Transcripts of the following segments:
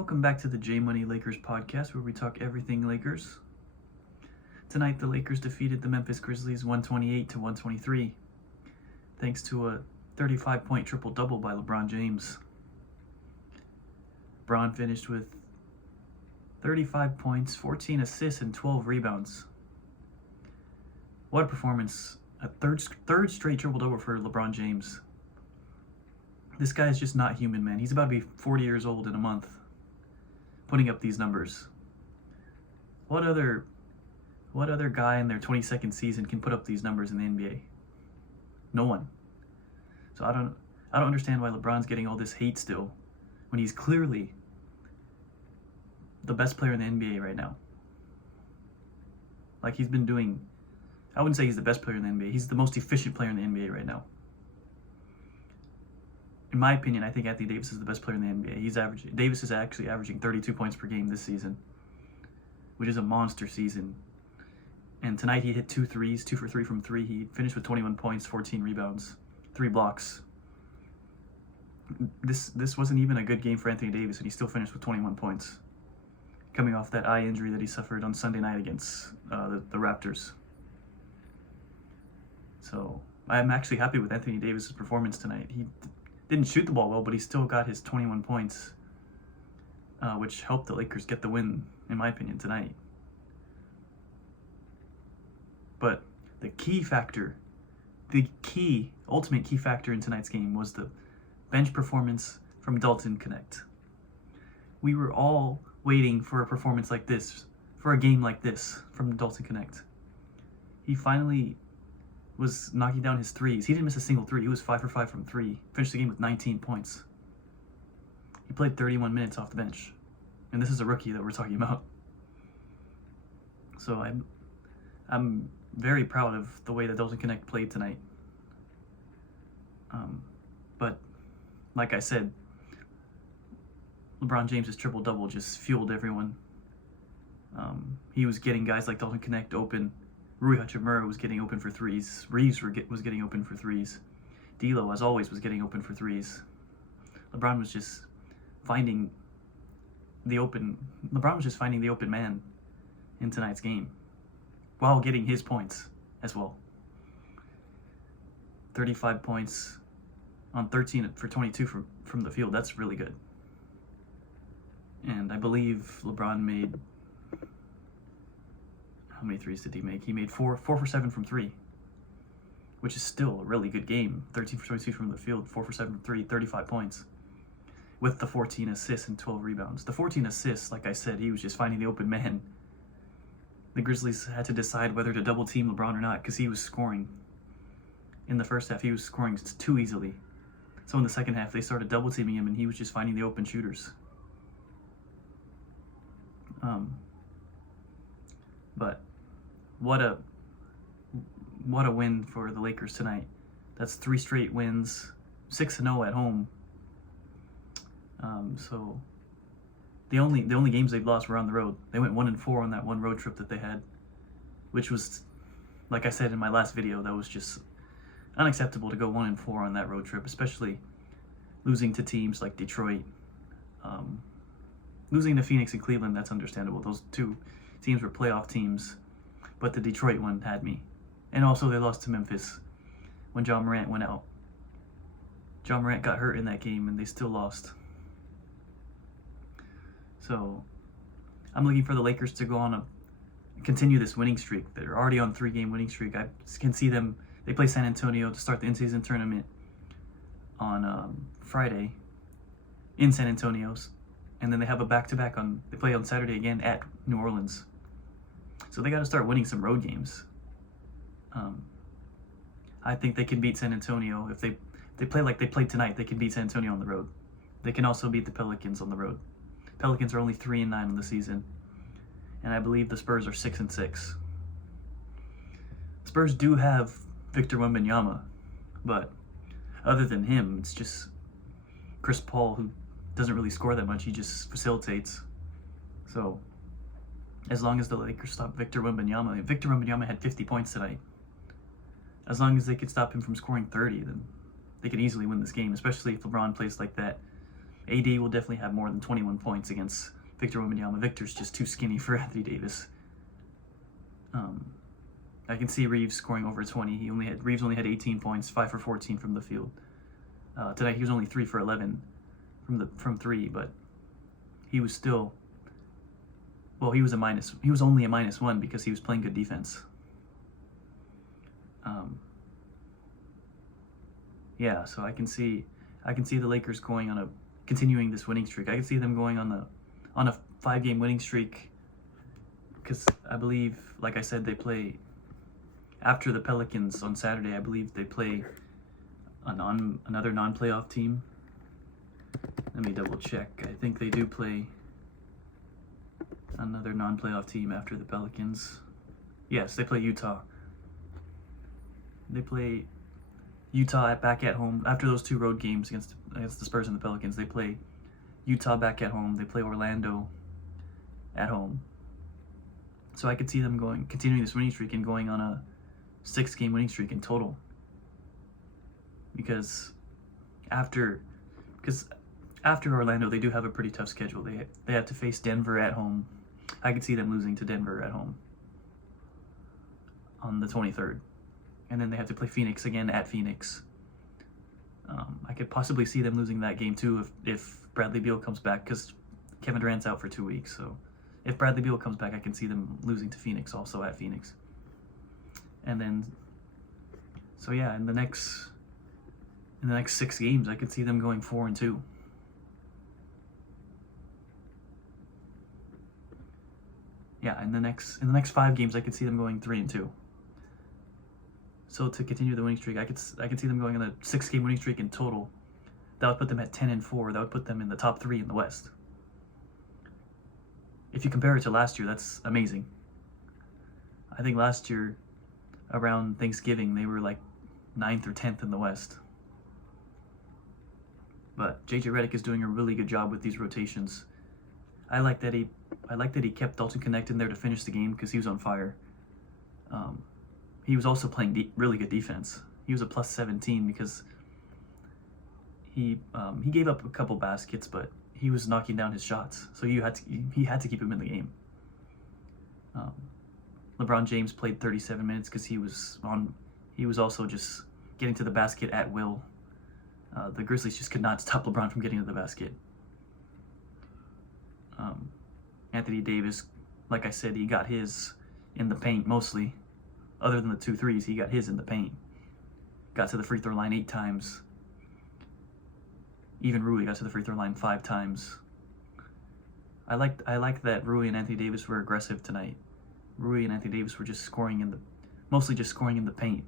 Welcome back to the J Money Lakers podcast, where we talk everything Lakers. Tonight, the Lakers defeated the Memphis Grizzlies 128-123, thanks to a 35-point triple-double by Lebron James. Bron finished with 35 points, 14 assists, and 12 rebounds. What a performance. A third straight triple-double for LeBron James. This guy is just not human, man. He's about to be 40 years old in a month, putting up these numbers. What other guy in their 22nd season can put up these numbers in the NBA? No one. So I don't understand why LeBron's getting all this hate still, when he's clearly the best player in the NBA right now. Like, he's been doing, I wouldn't say he's the best player in the NBA. He's the most efficient player in the NBA right now. In my opinion, I think Anthony Davis is the best player in the NBA. Davis is actually averaging 32 points per game this season, which is a monster season. And tonight he hit 2 threes, 2 for 3 from 3. He finished with 21 points, 14 rebounds, 3 blocks. This wasn't even a good game for Anthony Davis, and he still finished with 21 points, coming off that eye injury that he suffered on Sunday night against the Raptors. So I'm actually happy with Anthony Davis' performance tonight. He didn't shoot the ball well, but he still got his 21 points, which helped the Lakers get the win, in my opinion, tonight. But the ultimate key factor in tonight's game was the bench performance from Dalton Knecht. We were all waiting for a performance like this, for a game like this from Dalton Knecht. He finally was knocking down his threes. He didn't miss a single three. He was 5 for 5 from 3. Finished the game with 19 points. He played 31 minutes off the bench. And this is a rookie that we're talking about. So I'm very proud of the way that Dalton Knecht played tonight. But like I said, LeBron James' triple-double just fueled everyone. He was getting guys like Dalton Knecht open. Rui Hachimura was getting open for threes. Reeves was getting open for threes. D'Lo, as always, was getting open for threes. LeBron was just finding the open man in tonight's game, while getting his points as well. 35 points on 13 for 22 from the field. That's really good. And I believe LeBron made, how many threes did he make? He made 4 for 7 from 3, which is still a really good game. 13 for 22 from the field, 4 for 7 from 3, 35 points, with the 14 assists and 12 rebounds. The 14 assists, like I said, he was just finding the open man. The Grizzlies had to decide whether to double team LeBron or not, because he was scoring. In the first half, he was scoring too easily. So in the second half, they started double teaming him, and he was just finding the open shooters. But what a win for the Lakers tonight. That's 3 straight wins, 6-0 at home. So the only games they've lost were on the road. They went 1-4 on that one road trip that they had, which was, like I said in my last video, that was just unacceptable to go 1-4 on that road trip, especially losing to teams like Detroit. Losing to Phoenix and Cleveland, that's understandable. Those two teams were playoff teams, but the Detroit one had me. And also they lost to Memphis when Ja Morant went out. Ja Morant got hurt in that game, and they still lost. So I'm looking for the Lakers to go on continue this winning streak. They're already on a 3-game winning streak. I can see them. They play San Antonio to start the in-season tournament on Friday in San Antonio, and then they have a back-to-back they play on Saturday again at New Orleans. So they got to start winning some road games. I think they can beat San Antonio if they play like they played tonight. They can beat San Antonio on the road. They can also beat the Pelicans on the road. Pelicans are only 3-9 on the season, and I believe the Spurs are 6-6. Spurs do have Victor Wembanyama, but other than him, it's just Chris Paul, who doesn't really score that much. He just facilitates. So as long as the Lakers stop Victor Wembanyama had 50 points tonight. As long as they could stop him from scoring 30, then they could easily win this game, especially if LeBron plays like that AD will definitely have more than 21 points against Victor Wembanyama. Victor's just too skinny for Anthony Davis. I can see Reeves scoring over 20. Reeves only had 18 points, 5 for 14 from the field. Tonight he was only 3 for 11 from three, but he was still. Well, he was only a -1 because he was playing good defense. Yeah, so I can see the Lakers continuing this winning streak. I can see them going on a 5-game winning streak, because I believe, like I said, they play after the Pelicans on Saturday. I believe they play another non-playoff team. Let me double check. I think they do play another non-playoff team after the Pelicans. Yes, they play Utah. They play Utah back at home. After those 2 road games against the Spurs and the Pelicans, they play Utah back at home. They play Orlando at home. So I could see them continuing this winning streak and going on a 6-game winning streak in total. Because after Orlando, they do have a pretty tough schedule. They have to face Denver at home. I could see them losing to Denver at home on the 23rd. And then they have to play Phoenix again at Phoenix. I could possibly see them losing that game too if Bradley Beal comes back, because Kevin Durant's out for 2 weeks. So if Bradley Beal comes back, I can see them losing to Phoenix, also at Phoenix. And then, so yeah, in the next 6 games, I could see them going 4-2. Yeah, in the next 5 games, I could see them going 3-2. So to continue the winning streak, I could see them going on a 6-game winning streak in total. That would put them at 10-4. That would put them in the top 3 in the West. If you compare it to last year, that's amazing. I think last year, around Thanksgiving, they were like 9th or 10th in the West. But JJ Redick is doing a really good job with these rotations. I like that he kept Dalton Knecht in there to finish the game because he was on fire. He was also playing really good defense. He was a +17 because he gave up a couple baskets, but he was knocking down his shots. So he had to keep him in the game. LeBron James played 37 minutes because he was also just getting to the basket at will. The Grizzlies just could not stop LeBron from getting to the basket. Anthony Davis, like I said, he got his in the paint mostly. Other than the 2 threes, he got his in the paint. Got to the free throw line 8 times. Even Rui got to the free throw line 5 times. I like that Rui and Anthony Davis were aggressive tonight. Rui and Anthony Davis were just mostly just scoring in the paint.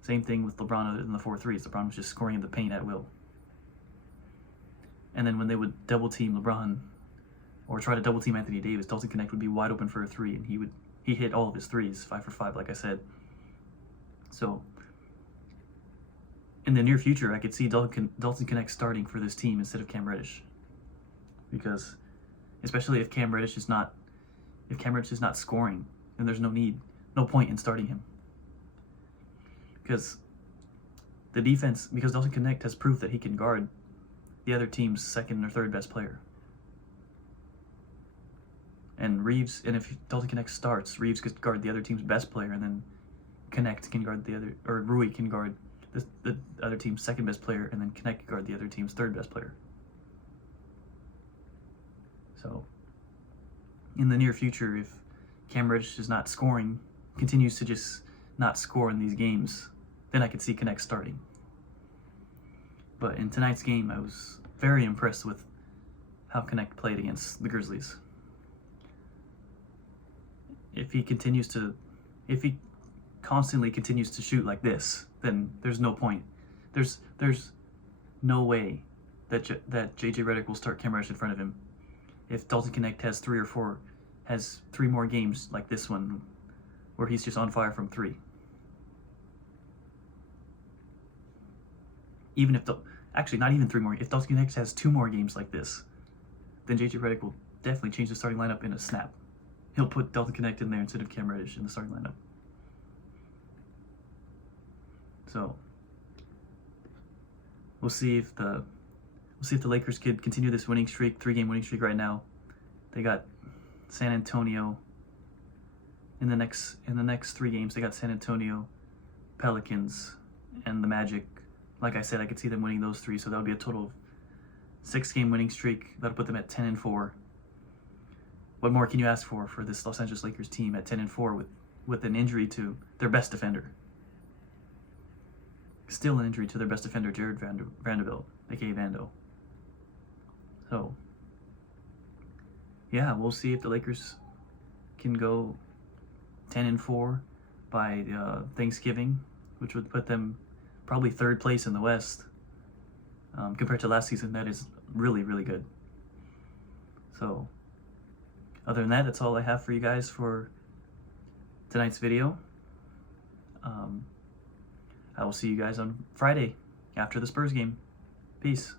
Same thing with LeBron other than the 4 threes. LeBron was just scoring in the paint at will. And then when they would double team LeBron or try to double team Anthony Davis, Dalton Knecht would be wide open for a 3, and he hit all of his threes, 5 for 5, like I said. So in the near future, I could see Dalton Knecht starting for this team instead of Cam Reddish, because especially if Cam Reddish is not scoring, then there's no point in starting him. Because Dalton Knecht has proved that he can guard the other team's 2nd or 3rd best player. And if Dalton Knecht starts, Reeves could guard the other team's best player, and then Knecht can guard Rui can guard the other team's 2nd best player, and then Knecht can guard the other team's 3rd best player. So, in the near future, if Cam Reddish is not scoring, continues to just not score in these games, then I could see Knecht starting. But in tonight's game, I was very impressed with how Knecht played against the Grizzlies. If he constantly continues to shoot like this, then there's no point. There's no way that JJ Redick will start Cam Reddish in front of him. If Dalton Knecht has 3 more games like this one, where he's just on fire from 3. Not even 3 more. If Dalton Knecht has 2 more games like this, then JJ Redick will definitely change the starting lineup in a snap. He'll put Dalton Knecht in there instead of Cam Reddish in the starting lineup. So we'll see if the We'll see if the Lakers could continue this winning streak, 3-game winning streak right now. They got San Antonio in the next 3 games. They got San Antonio, Pelicans, and the Magic. Like I said, I could see them winning those 3, so that would be a total of 6-game winning streak. That'll put them at 10-4. What more can you ask for this Los Angeles Lakers team at 10-4 with an injury to their best defender? Still an injury to their best defender, Jared Vanderbilt, aka Vando. So, yeah, we'll see if the Lakers can go 10-4 by Thanksgiving, which would put them probably 3rd place in the West. Compared to last season, that is really, really good. So, other than that, that's all I have for you guys for tonight's video. I will see you guys on Friday after the Spurs game. Peace.